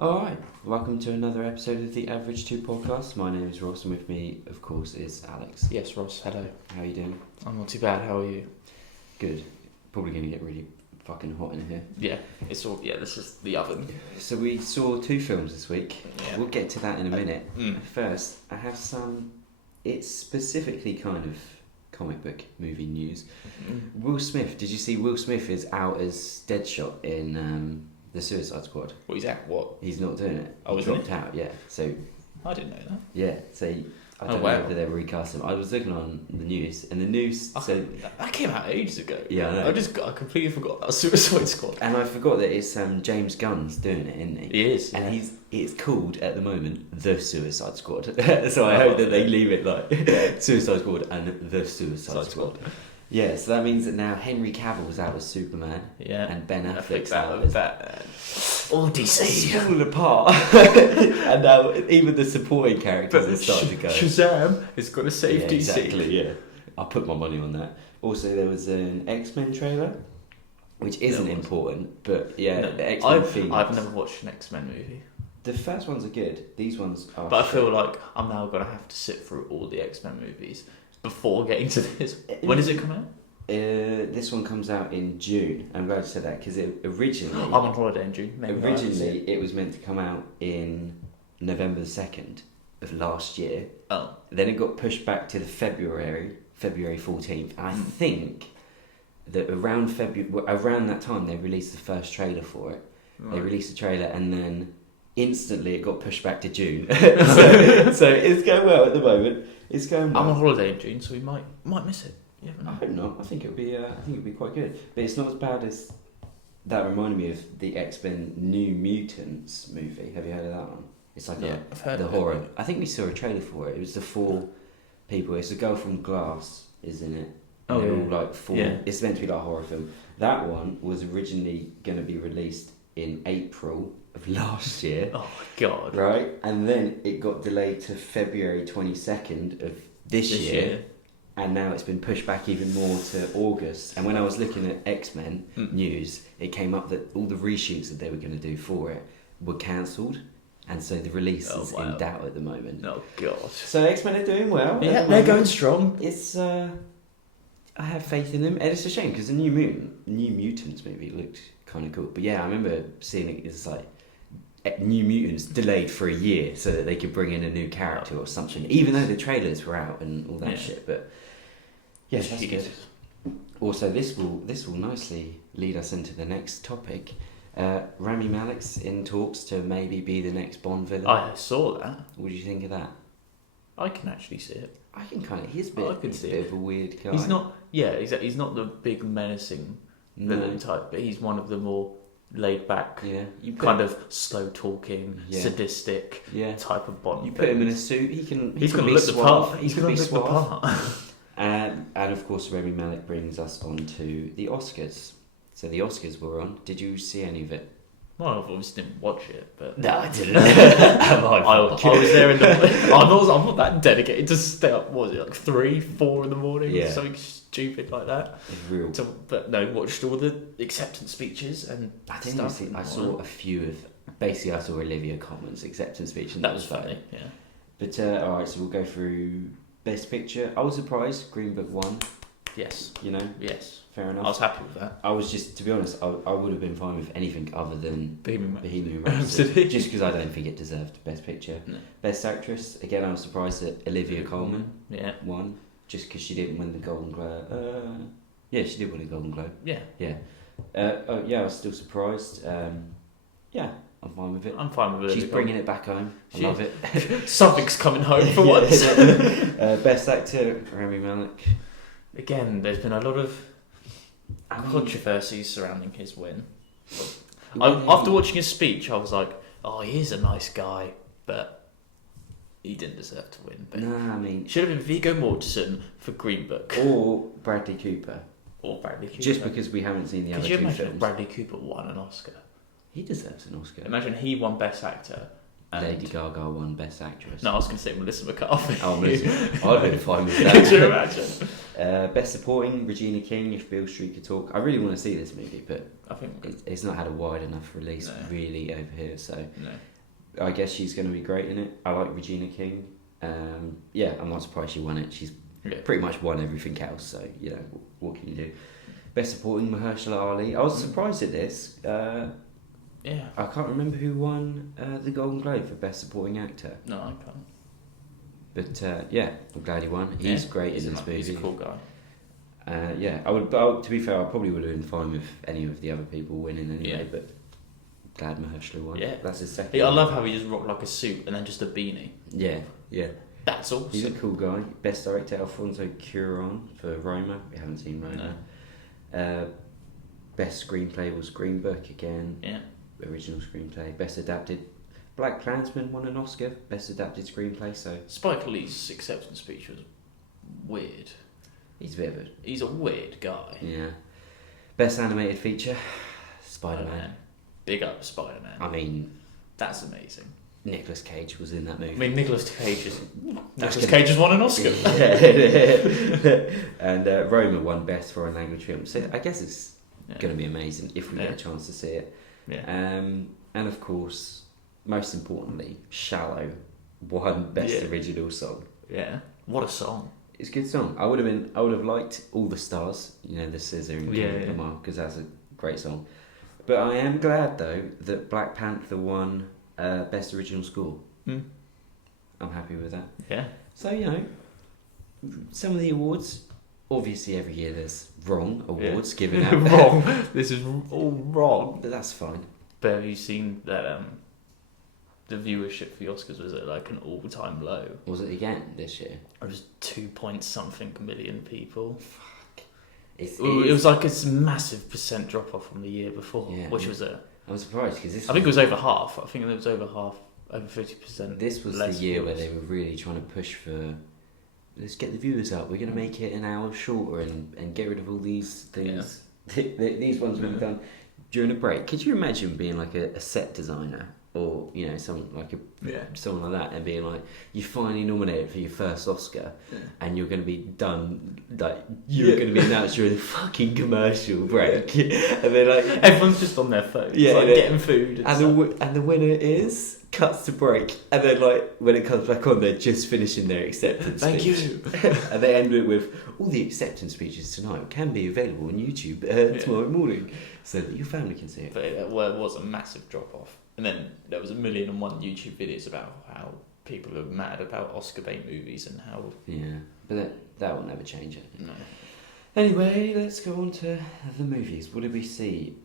Alright, welcome to another episode of the AV2 Podcast. My name is Ross and with me, of course, is Alex. Yes, Ross, hello. How are you doing? I'm not too bad, how are you? Good. Probably going to get really fucking hot in here. This is the oven. So we saw two films this week. Yeah. We'll get to that in a minute. First, I have some, it's specifically kind of comic book movie news. Will Smith, did you see Will Smith is out as Deadshot in the Suicide Squad? What, he's at what? He's not doing it. Oh, he isn't dropped out, yeah. So I didn't know that. yeah, so I don't know whether they're recasting. I was looking on the news, and the news that came out ages ago. Yeah, I know. I completely forgot about Suicide Squad. And I forgot that it's James Gunn's doing it, isn't he? He is. And it's called at the moment The Suicide Squad. So I hope that they leave it like Suicide Squad and The Suicide Squad. Yeah, so that means that now Henry Cavill's out as Superman. Yeah. And Ben Affleck's out out as all DC. falling apart. And now even the supporting characters are starting to go. Shazam is going to save DC. Exactly, yeah. I'll put my money on that. Also, there was an X-Men trailer, which isn't important, but yeah, No, the X-Men Phoenix. I've never watched an X-Men movie. The first ones are good. These ones are. But I feel like I'm now going to have to sit through all the X-Men movies before getting to this. When does it come out? This one comes out in June. I'm glad you said that because originally. I'm on holiday in June. Originally, it was meant to come out in November the 2nd of last year. Oh. Then it got pushed back to the February 14th. And I think that around that time they released the first trailer for it. Right. They released the trailer and then instantly it got pushed back to June. so it's going well at the moment. It's going well. I'm on holiday in June, so we might miss it. You never know. I hope not. I think it'll be quite good. But it's not as bad as that. Reminded me of the X-Men New Mutants movie. Have you heard of that one? It's like I've heard the of horror. it. I think we saw a trailer for it. It was the 4 people. It's a girl from Glass is in it. And they're all like 4. Yeah. It's meant to be like a horror film. That one was originally going to be released in April of last year. Oh my god! Right, and then it got delayed to February 22nd of this year. And now it's been pushed back even more to August. And when I was looking at X-Men news, it came up that all the reshoots that they were going to do for it were cancelled. And so the release is in doubt at the moment. Oh, God. So X-Men are doing well. Yeah, they're going strong. It's, I have faith in them. And it's a shame because the New Mutants movie looked kind of cool. But yeah, I remember seeing it, it's like New Mutants delayed for a year so that they could bring in a new character or something. Even though the trailers were out and all that shit. But yes, that's good. Also, this will nicely lead us into the next topic. Rami Malek's in talks to maybe be the next Bond villain. I saw that. What do you think of that? I can actually see it. I can kind of. He's a bit of a weird guy. He's not. Yeah, exactly. He's not the big menacing villain type, but he's one of the more laid back, kind of slow talking, sadistic type of Bond. You put him in a suit, he's going to look the part. He's going to look the part. And of course, Rami Malek brings us on to the Oscars. So the Oscars were on. Did you see any of it? Well, I obviously didn't watch it, but no, I didn't. I was there in the. I'm not that dedicated to stay up. What was it, like 3, 4 in the morning? Yeah. Something stupid like that. It's real. But no, watched all the acceptance speeches and I saw a few of. Basically, I saw Olivia Colman's acceptance speech, and that was funny. Yeah. But all right, so we'll go through Best Picture. I was surprised Green Book won. Yes. You know. Yes. Fair enough. I was happy with that. I was just, to be honest, I would have been fine with anything other than Bohemian Rhapsody. Just because I don't think it deserved Best Picture. No. Best Actress, again, I was surprised that Olivia Colman won, just because she didn't win the Golden Globe. Yeah, she did win a Golden Globe. Yeah. Yeah. I was still surprised. Yeah, I'm fine with it. I'm fine with it. She's bringing it back home. I love it. Something's coming home for once. Best Actor, Rami Malek. Again, there's been a lot of controversies surrounding his win. After watching his speech, I was like, oh, he is a nice guy, but he didn't deserve to win. But I mean... should have been Viggo Mortensen for Green Book. Or Bradley Cooper. Just because we haven't seen the other two films. Could you imagine if Bradley Cooper won an Oscar? He deserves an Oscar. Imagine he won Best Actor Lady Gaga won Best Actress. No, I was going to say Melissa McCarthy. Oh, Melissa. I'd have been fine with that. Could you imagine? Best Supporting, Regina King, If Beale Street Could Talk. I really want to see this movie, but I think it's not had a wide enough release really over here, so no. I guess she's going to be great in it. I like Regina King. Yeah, I'm not surprised she won it. She's pretty much won everything else, so, you know, what can you do? Best Supporting, Mahershala Ali. I was surprised at this. I can't remember who won the Golden Globe for Best Supporting Actor. No, I can't. But yeah, I'm glad he won. He's great in this movie. He's a cool guy. To be fair, I probably would have been fine with any of the other people winning anyway. But glad Mahershala won. Yeah, that's his second. Yeah, I love how he just rocked like a suit and then just a beanie. Yeah. That's awesome. He's a cool guy. Best Director Alfonso Cuarón for Roma. We haven't seen Roma. No. Best Screenplay was Green Book again. Yeah. Original Screenplay. Best Adapted. Black Klansman won an Oscar. Best Adapted Screenplay. So Spike Lee's acceptance speech was weird. He's a weird guy. Yeah. Best Animated Feature. Spider-Man. Big up Spider-Man. I mean, that's amazing. Nicolas Cage was in that movie. I mean, Nicolas Cage has won an Oscar. And Roma won Best Foreign Language Film. So I guess it's going to be amazing if we get a chance to see it. Yeah. And of course, most importantly, Shallow won Best Original Song. Yeah. What a song. It's a good song. I would have liked All the Stars, you know, the Scissor and Kendrick Lamar, because that's a great song. But I am glad though that Black Panther won Best Original Score. I'm happy with that. Yeah. So, you know, some of the awards, obviously every year there's wrong awards given out. Wrong. This is all wrong. But that's fine. But have you seen that the viewership for the Oscars was at like an all-time low? Was it again this year? It was 2-point-something million people. Fuck. It was like a massive percent drop-off from the year before, which was I'm surprised because I think it was over half. I think it was over 50%. This was the year where they were really trying to push for, let's get the viewers up. We're going to make it an hour shorter and get rid of all these things. Yeah. These ones we've done during a break. Could you imagine being like a set designer or, you know, someone like someone like that and being like, you're finally nominated for your first Oscar and you're going to be done, like, you're going to be announced during the fucking commercial break. And they're like, everyone's just on their phone. Yeah, like getting food. And the winner is cuts to break, and then like when it comes back on, they're just finishing their acceptance Thank speech. you. And they end it with, all the acceptance speeches tonight can be available on YouTube tomorrow morning, so that your family can see it. But it was a massive drop off. And then there was 1,000,001 YouTube videos about how people are mad about Oscar bait movies and how... Yeah, but that will never change it. No. Anyway, let's go on to the movies. What did we see?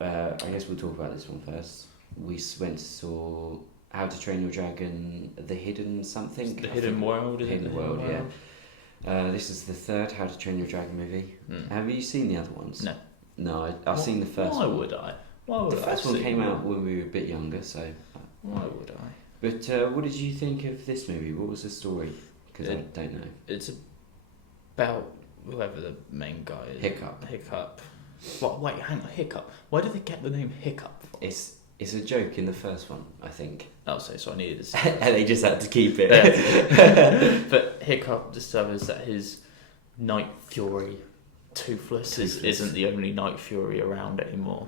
I guess we'll talk about this one first. We went and saw How to Train Your Dragon, The Hidden something? The Hidden World, isn't it? Hidden World, yeah. This is the third How to Train Your Dragon movie. Have you seen the other ones? No. No, I've seen the first one. Why would I? The first one came out when we were a bit younger, so... Why would I? But what did you think of this movie? What was the story? Because I don't know. It's about whoever the main guy is. Hiccup. What? Wait, hang on. Hiccup. Why did they get the name Hiccup from? It's a joke in the first one, I think. Oh, so I needed to see and they just had to keep it. But Hiccup discovers that his Night Fury, Toothless. Isn't the only Night Fury around anymore.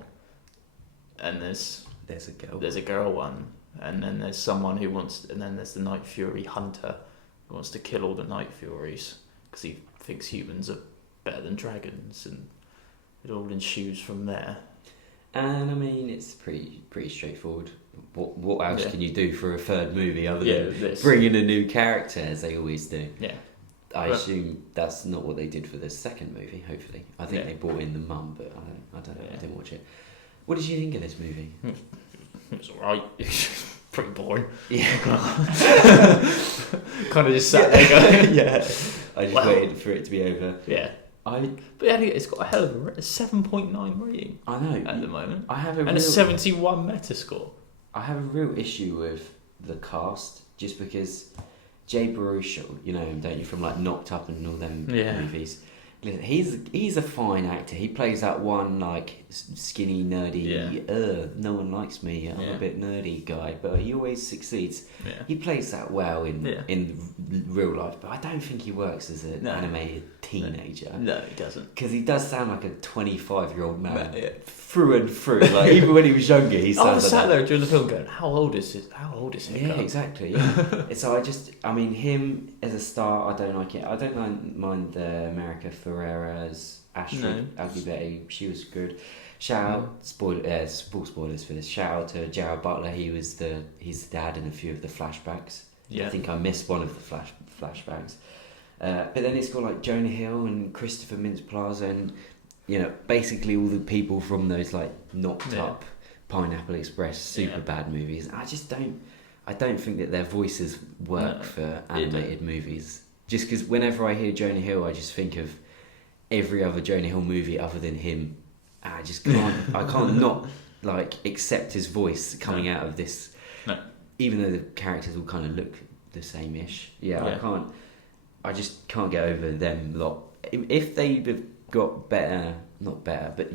And there's a girl one, and then there's someone who wants, and then there's the Night Fury hunter who wants to kill all the Night Furies because he thinks humans are better than dragons, and it all ensues from there. And I mean, it's pretty straightforward. What else can you do for a third movie other than bring in a new character, as they always do? Yeah. I assume that's not what they did for the second movie. Hopefully, I think they brought in the mum, but I don't know. I didn't watch it. What did you think of this movie? It's alright. Pretty boring. Yeah. Kind of just sat there going, yeah. I just waited for it to be over. Yeah. But it's got a hell of a 7.9 rating. I know. At the moment. And a 71 Metascore. I have a real issue with the cast, just because Jay Baruchel, you know him, don't you, from like Knocked Up and all them movies. Listen, he's a fine actor. He plays that one like skinny, nerdy. No one likes me. I'm a bit nerdy guy, but he always succeeds. Yeah. He plays that well in real life, but I don't think he works as an animated teenager. No, he doesn't. Because he does sound like a 25-year-old man through and through. Like even when he was younger, he sounded. I was sat there during the film going, "How old is he?" Yeah, exactly. Yeah. So I mean, him as a star, I don't like it. I don't mind America Ferrera's Ashley Ugly Betty. She was good. Shout out, full spoilers for this. Shout out to Jared Butler. He's the dad in a few of the flashbacks. Yeah. I think I missed one of the flashbacks. But then it's got like Jonah Hill and Christopher Mintz-Plasse and basically all the people from those like knocked up Pineapple Express super bad movies. I don't think that their voices work for animated movies. Just because whenever I hear Jonah Hill, I just think of every other Jonah Hill movie other than him. I just can't. I can't not like accept his voice coming out of this. No. Even though the characters all kind of look the same-ish. I can't. I just can't get over them lot. If they'd have got better, not better, but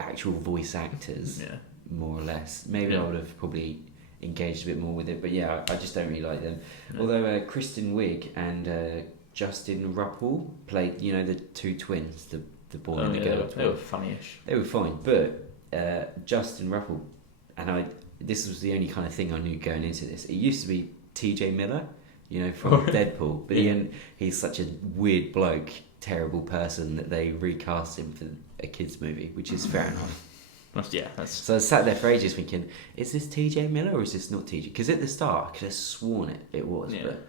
actual voice actors. Yeah. More or less. Maybe I would have probably engaged a bit more with it, but I just don't really like them. No. Although Kristen Wiig and Justin Ruppel played, the two twins, the boy and the girl. They were funny-ish. They were fine, but Justin Ruppel, and this was the only kind of thing I knew going into this. It used to be T.J. Miller, from Deadpool, but he's such a weird bloke, terrible person that they recast him for a kids movie, which is fair enough. So I sat there for ages thinking, is this TJ Miller or is this not TJ? Because at the start I could have sworn it was, but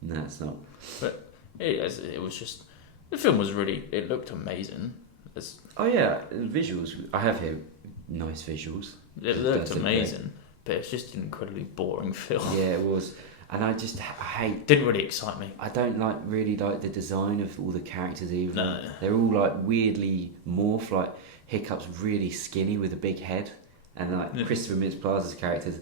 no, it's not. But it was just, the film was really, it looked amazing. Visuals. I have here nice visuals. It looked amazing, but it's just an incredibly boring film. Yeah, it was. And I didn't really excite me. I don't really like the design of all the characters either. No. They're all like weirdly morphed, like Hiccup's really skinny with a big head, and like Christopher Mintz-Plasse's character's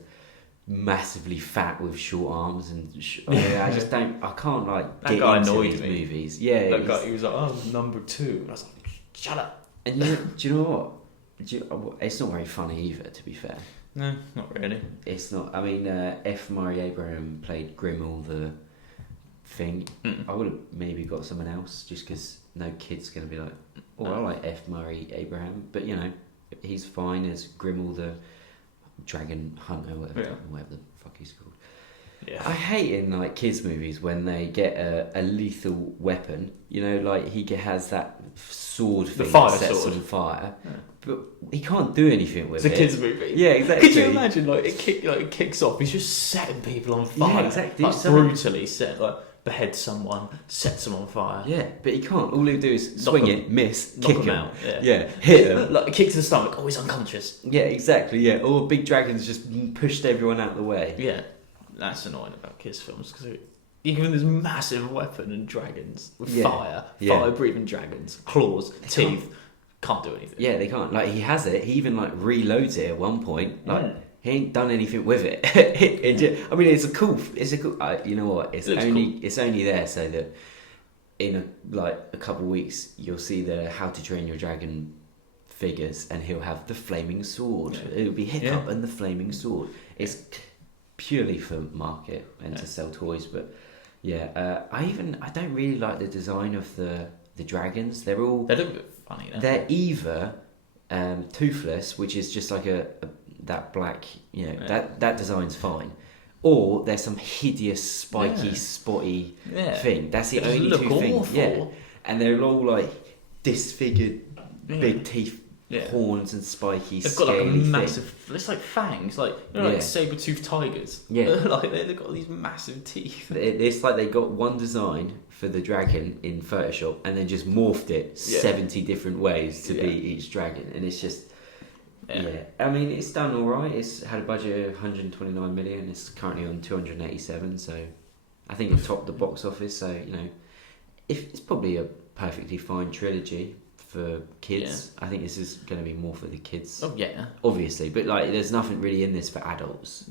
massively fat with short arms and I can't like that get guy into annoyed these me. Movies. Yeah, that guy, he was like, number 2. And I was like, shut up. And do you know what? It's not very funny either, to be fair. No, not really. It's not. I mean, F. Murray Abraham played Grimmel, the thing. I would have maybe got someone else, just because no kid's going to be like, I like F. Murray Abraham. But, he's fine as Grimmel, the dragon hunter, whatever the fuck he's called. Yeah. I hate in like kids' movies when they get a lethal weapon. Like he has that sword thing that sets on fire. Yeah. But he can't do anything with it. It's a kids' movie. Yeah, exactly. Could you imagine, it kicks off, he's just setting people on fire. Yeah, exactly. Like, brutally behead someone, sets them on fire. Yeah, but he can't. All he'll do is swing it, miss, kick him out. Yeah, hit him. Like, kicks in the stomach, he's unconscious. Yeah, exactly, yeah. Or big dragons just pushed everyone out of the way. Yeah, that's annoying about kids' films, because even this massive weapon and dragons with fire-breathing dragons, claws, teeth... Can't do anything. Yeah, they can't. Like, he has it. He even reloads it at one point. Like, he ain't done anything with it. I mean, it's a cool. You know what? It's only there so that in a couple of weeks you'll see the How to Train Your Dragon figures, and he'll have the flaming sword. Yeah. It'll be Hiccup and the flaming sword. It's purely for market and to sell toys. But I don't really like the design of the dragons. They look a bit funny. They're either toothless, which is just like that black, that design's fine, or there's some hideous spiky spotty thing. That's the only two things. Yeah, and they're all like disfigured, big teeth. Yeah. Horns and spiky. They've got like a massive. It's like fangs, like like saber-toothed tigers. Yeah, like they've got these massive teeth. It's like they got one design for the dragon in Photoshop and then just morphed it 70 different ways to be each dragon, and it's just. Yeah, I mean it's done all right. It's had a budget of 129 million. It's currently on 287, so I think it topped the box office. So if it's probably a perfectly fine trilogy. For kids, I think this is going to be more for the kids. Oh yeah, obviously, but there's nothing really in this for adults.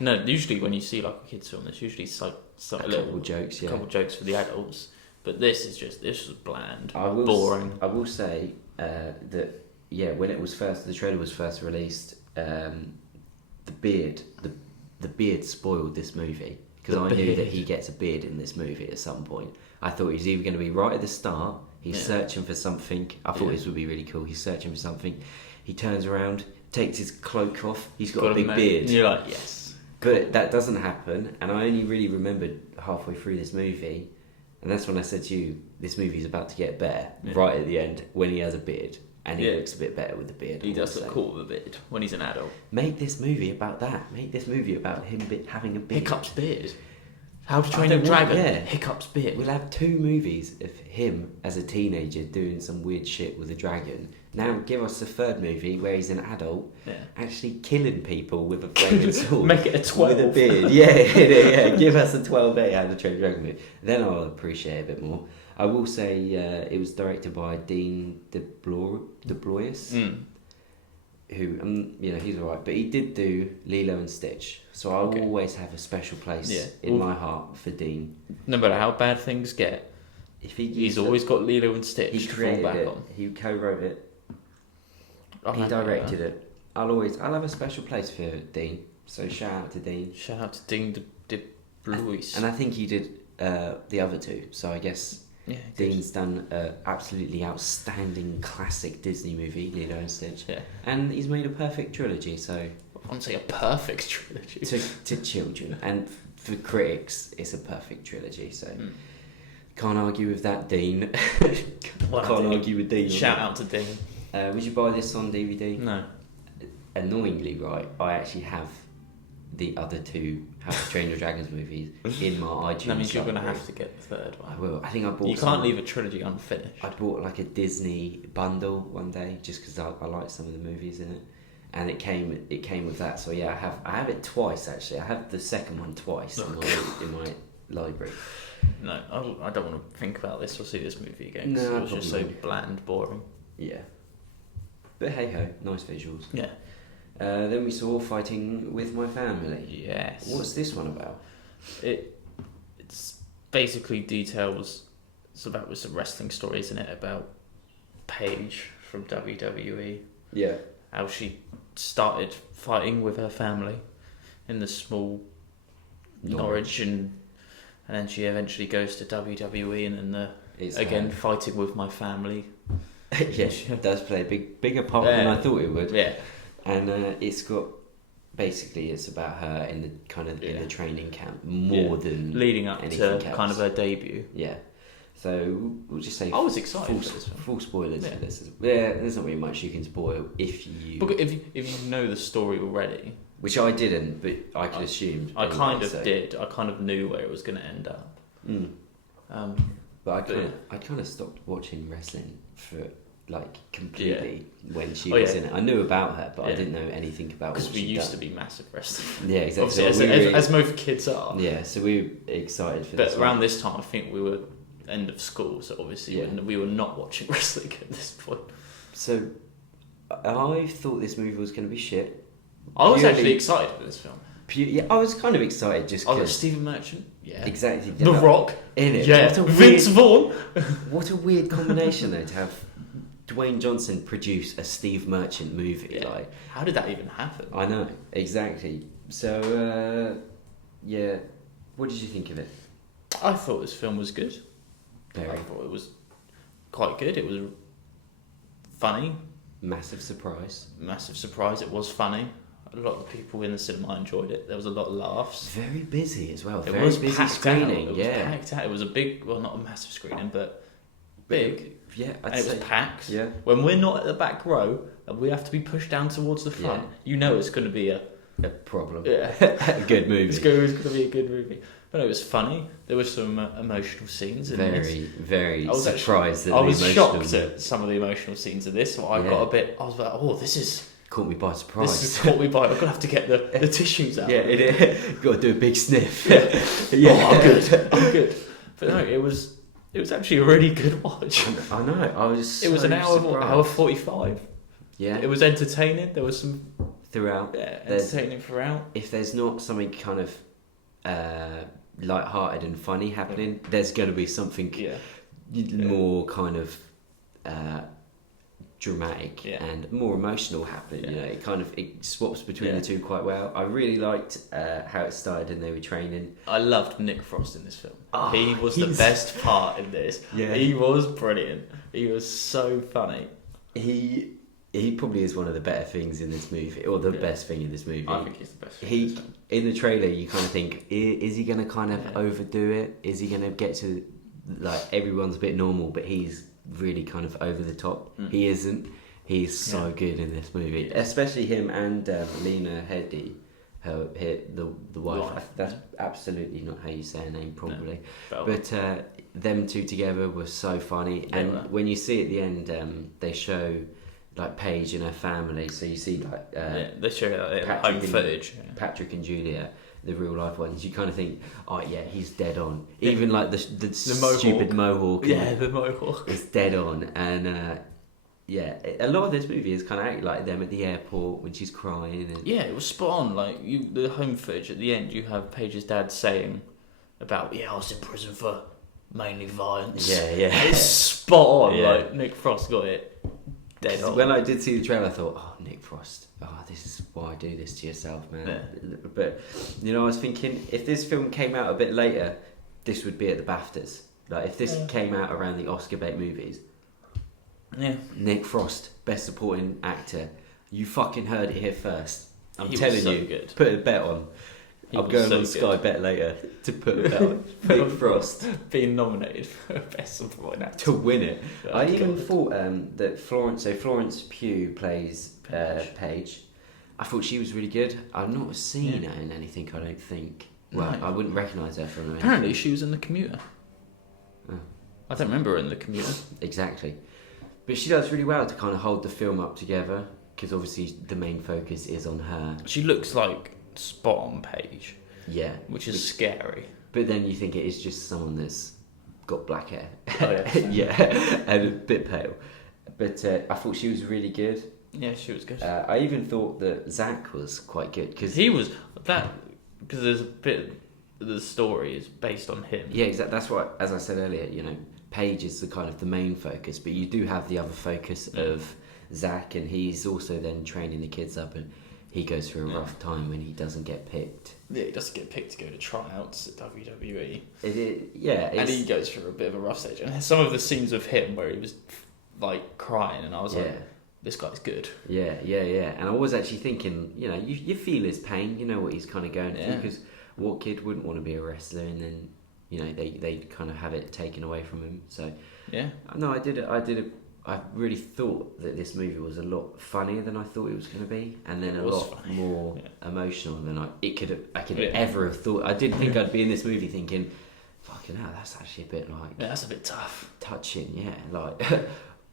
No. Usually, when you see like a kids film, there's usually a couple jokes, couple jokes for the adults, But this was bland, boring. I will say that when the trailer was first released, the beard spoiled this movie, because I knew that he gets a beard in this movie at some point. I thought he was either going to be right at the start, he's searching for something. I thought this would be really cool. He's searching for something. He turns around, takes his cloak off. He's got a big beard. And you're like, yes. But that doesn't happen, and I only really remembered halfway through this movie, and that's when I said to you, this movie's about to get better, right at the end, when he has a beard. And he looks a bit better with the beard. He does look cool with a beard when he's an adult. Make this movie about that. Make this movie about him having a beard. Hiccup's beard. How to Train Your Dragon. Yeah. Hiccup's beard. We'll have 2 movies of him as a teenager doing some weird shit with a dragon. Now give us a 3rd movie where he's an adult, actually killing people with a flaming sword. Make it a 12. With a beard. Yeah. Give us a 12A How to Train Your Dragon movie. Then I'll appreciate it a bit more. I will say it was directed by Dean DeBlois, who he's alright, but he did do Lilo and Stitch, so I will always have a special place in my heart for Dean. No matter how bad things get, he's always got Lilo and Stitch to fall back on. He co-wrote it. He directed it. I'll have a special place for Dean. So shout out to Dean. Shout out to Dean DeBlois. And I think he did the other 2. So I guess Dean's done an absolutely outstanding classic Disney movie, Lilo and Stitch. Yeah. And he's made a perfect trilogy. So I wouldn't say a perfect trilogy to children, and for critics, it's a perfect trilogy. So. Can't argue with that, Dean. Can't argue with Dean. Shout out to Dean. Would you buy this on DVD? No. Annoyingly, right, I actually have the other 2 How to Train Your Dragons movies in my iTunes. That means you're going to have to get the 3rd one. I will. I think I bought. You can't leave a trilogy unfinished. I bought like a Disney bundle one day just because I like some of the movies in it, and it came with that. So yeah, I have it twice actually. I have the second one twice in my library. No, I don't want to think about this or see this movie again. No, it was just so bland, boring. Yeah. But hey ho, nice visuals. Yeah. Then we saw Fighting with My Family. Yes. What's this one about? It's basically details. It's about some wrestling story, isn't it? About Paige from WWE. Yeah. How she started fighting with her family in the small Norwich and then she eventually goes to WWE and then Fighting with My Family. Yeah, she does play a bigger part than I thought it would. Yeah. And it's about her in the training camp more than leading up to else. Kind of her debut. Yeah. So we'll just say I was excited for this film. Full spoilers for this. Yeah, there's not really much you can spoil if you know the story already. Which I didn't, but I could assume. I kind of did. I kind of knew where it was going to end up. But I kind of stopped watching wrestling for completely when she was in it. I knew about her, but I didn't know anything about. Because we used to be massive wrestling. Yeah, exactly. Obviously, as most kids are. Yeah, so we were excited for this. But around this time, I think we were end of school, so obviously we were not watching wrestling at this point. So I thought this movie was going to be shit. I was actually excited for this film. I was kind of excited just because... Stephen Merchant? Yeah. Exactly. The Rock? In it. Yeah. Vince Vaughn? What a weird combination, though, to have Dwayne Johnson produce a Steve Merchant movie. Yeah. How did that even happen? I know, exactly. So, what did you think of it? I thought this film was good. Very. I thought it was quite good. It was funny. Massive surprise. It was funny. A lot of the people in the cinema enjoyed it. There was a lot of laughs. Very busy as well. It Very was busy screening. It was packed out. It was a big, well, not a massive screening, but big. Yeah, and it was packed. Yeah. When we're not at the back row and we have to be pushed down towards the front, you know it's going to be a problem. Yeah, a good movie. It's going to be a good movie. But no, it was funny. There were some emotional scenes. Very surprised. I was shocked at some of the emotional scenes of this. So I got a bit. I was like, "Oh, this is caught me by surprise." This has caught me by. I'm gonna have to get the tissues out. Yeah, got to do a big sniff. Yeah. Oh, I'm good. But no, it was actually a really good watch. I know. I was. It was an hour 45. Yeah. It was entertaining. There was some throughout. Yeah, entertaining throughout. If there's not something kind of light-hearted and funny happening, there's going to be something more kind of dramatic and more emotional happening. You know, it swaps between the two quite well. I really liked how it started and they were training. I loved Nick Frost in this film. He was the best part in this. Yeah, he was brilliant. He was so funny. He probably is one of the better things in this movie, or the best thing in this movie. I think he's the best thing in this film. In the trailer, you kind of think, is he going to kind of overdo it? Is he going to get to, like, everyone's a bit normal, but he's really kind of over the top? He isn't. He's so good in this movie. Especially him and Lena Headey, the wife. That's absolutely not how you say her name, probably. No. But them two together were so funny. And when you see at the end, they show... like Paige and her family, so you see like they show home footage. Patrick and Julia, the real life ones. You kind of think, oh yeah, he's dead on. Even like the stupid mohawk. Yeah, the mohawk is dead on, and a lot of this movie is kind of like them at the airport when she's crying. And... yeah, it was spot on. Like the home footage at the end, you have Paige's dad saying about I was in prison for mainly violence. Yeah. It's spot on. Yeah. Like Nick Frost got it. When I did see the trailer, I thought, oh, Nick Frost, this is why I do this to yourself, man. Yeah. But, I was thinking, if this film came out a bit later, this would be at the BAFTAs. Like, if this came out around the Oscar bait movies, Nick Frost, best supporting actor, you fucking heard it here first. I'm telling you, good. Put a bet on. I'm going on Sky Bet later to put a bet on Nick Frost being nominated for Best Supporting Actor to win it. I even thought that Florence Pugh plays Paige. I thought she was really good. I've not seen her in anything. I don't think. Well, I wouldn't recognise her from anything. Apparently, she was in The Commuter. Oh. I don't remember her in The Commuter. Exactly, but she does really well to kind of hold the film up together because obviously the main focus is on her. She looks like spot on Paige, which is scary. But then you think it is just someone that's got black hair, and a bit pale. But I thought she was really good. Yeah, she was good. I even thought that Zach was quite good because he was because there's a bit of the story is based on him. Yeah, exactly. That's what, as I said earlier, Paige is the kind of the main focus, but you do have the other focus of Zach, and he's also then training the kids up and. He goes through a rough time when he doesn't get picked. Yeah, he doesn't get picked to go to tryouts at WWE. And he goes through a bit of a rough stage. And some of the scenes of him where he was like crying, and I was like, "This guy's good." Yeah. And I was actually thinking, you feel his pain. You know what he's kind of going through because what kid wouldn't want to be a wrestler, and then they kind of have it taken away from him. So no, I really thought that this movie was a lot funnier than I thought it was going to be, and then a lot more emotional than I could ever have thought. I didn't think I'd be in this movie thinking, "Fucking hell, that's actually a bit like that's a bit tough, touching."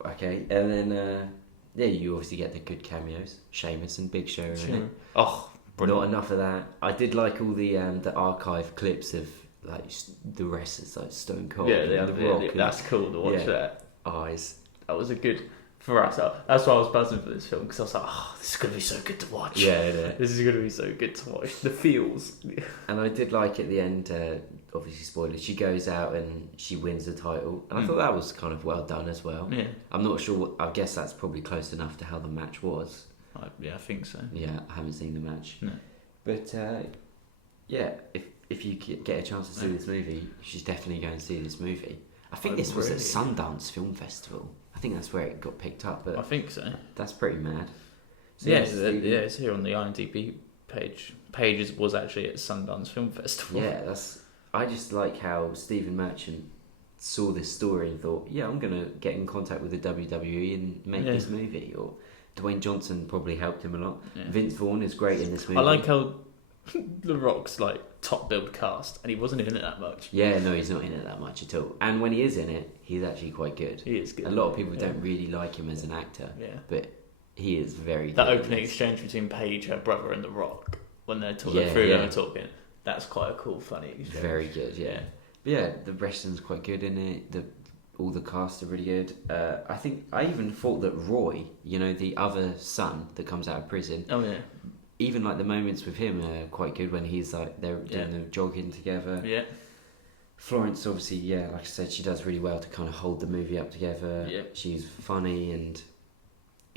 Okay, and then you obviously get the good cameos, Sheamus and Big Show in it. Oh, brilliant. Not enough of that. I did like all the archive clips of like the wrestlers like Stone Cold, and The Rock. That's cool to watch that. Eyes. That was a good for us. That's why I was buzzing for this film because I was like, "Oh, this is gonna be so good to watch." Yeah. This is gonna be so good to watch. The feels. And I did like at the end. Obviously, spoilers. She goes out and she wins the title, and I thought that was kind of well done as well. Yeah. I'm not sure. I guess that's probably close enough to how the match was. I think so. Yeah, I haven't seen the match. No. But if you get a chance to see this movie, you should definitely go and see this movie. I think this was at Sundance Film Festival. I think that's where it got picked up. But I think so. That's pretty mad. So it's here on the IMDb page. Page was actually at Sundance Film Festival. Yeah, I just like how Stephen Merchant saw this story and thought, I'm going to get in contact with the WWE and make this movie. Or Dwayne Johnson probably helped him a lot. Yeah. Vince Vaughn is great in this movie. I like how The Rock's like top billed cast, and he wasn't in it that much. Yeah, no, he's not in it that much at all. And when he is in it, he's actually quite good. He is good. A lot of people don't really like him as an actor. Yeah. But he is very good. That opening exchange between Paige, her brother, and The Rock, when they're talking them are talking, that's quite a cool, funny exchange. Very good, yeah. But yeah, the wrestling's quite good in it. All the cast are really good. I even thought that Roy, the other son that comes out of prison, even like the moments with him are quite good when he's like they're doing the jogging together. Yeah. Florence, obviously, like I said, she does really well to kind of hold the movie up together. Yeah. She's funny, and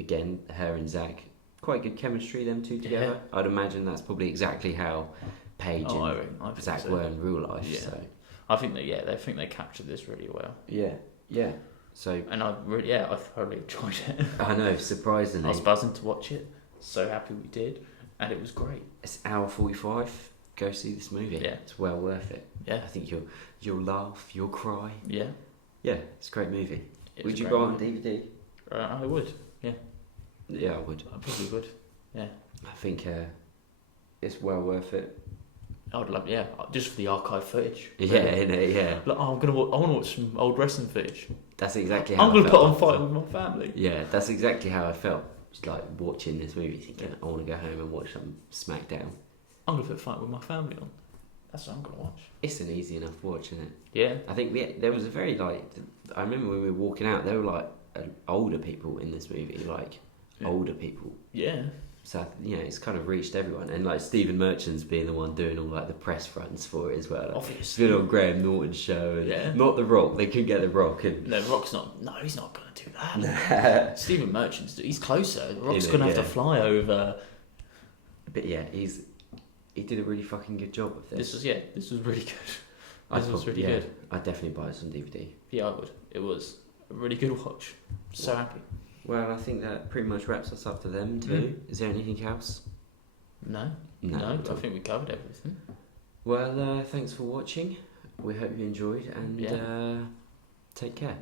again, her and Zach, quite good chemistry, them two together. Yeah. I'd imagine that's probably exactly how Paige and Zach were in real life. Yeah. So I think they captured this really well. Yeah. So and I thoroughly enjoyed it. I know, surprisingly. I was buzzing to watch it. So happy we did, and it was great. It's hour 45. Go see this movie. Yeah, it's well worth it. Yeah, I think you'll laugh, you'll cry. Yeah, it's a great movie. Would you go on DVD? I would. Yeah. Yeah, I would. I probably would. Yeah. I think it's well worth it. I would love, just for the archive footage. Yeah, yeah. Like, I want to watch some old wrestling footage. That's exactly how I'm going to put on Fight with My Family. Yeah, that's exactly how I felt. Just like watching this movie, thinking I want to go home and watch some SmackDown. I'm going to put Fight with My Family on. That's what I'm going to watch. It's an easy enough watch, isn't it? Yeah. I think there was a very I remember when we were walking out, there were like older people in this movie, older people. Yeah. So it's kind of reached everyone, and like Stephen Merchant's being the one doing all like the press runs for it as well. Like, obviously, been on Graham Norton's show, and not The Rock. They couldn't get The Rock, and no, Rock's not. No, he's not going to do that. Stephen Merchant's. He's closer. The Rock's going to have to fly over. But he did a really fucking good job with this. This was really good. This was really good. I'd definitely buy this on DVD. Yeah, I would. It was a really good watch. So happy. Well, I think that pretty much wraps us up to them too. Is there anything else? No, I think we covered everything. Well, thanks for watching. We hope you enjoyed, and take care.